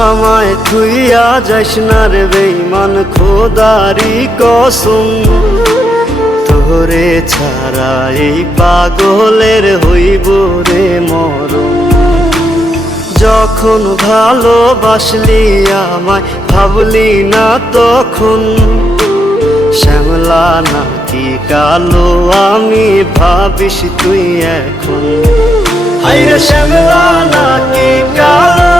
আমায় থুইয়া যাইস না রে বেইমান খোদারি কসম। তোরে ছাড়া এই পাগলের হইব রে মরম যখন ভালোবাসলি আমায়, ভাবলি না তখন শ্যামলা নাকি কালো, আমি ভাবিস তুই এখন। হাইরে শ্যামলা নাকি কালো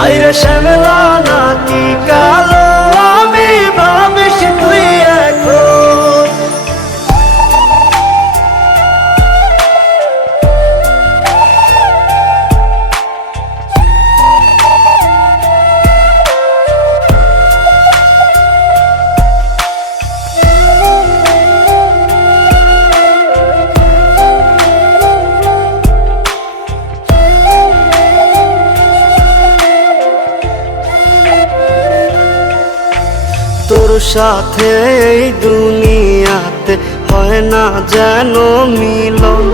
হাইরে শ্যামলা নাকি কালো তোর সাথে এই দুনিয়াতে হয় না যেন মিলন।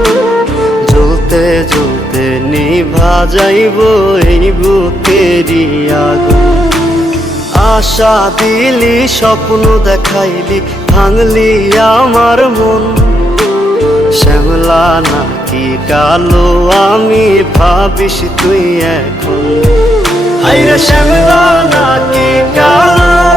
জ্বলতে জ্বলতে নিভা যাইব এই বুকেরই আশা দিলি, স্বপ্ন দেখাইলি, ভাঙলি আমার মন। শ্যামলা নাকি কালো, আমি ভাবিস তুই এখন। শ্যামলা নাকি কালো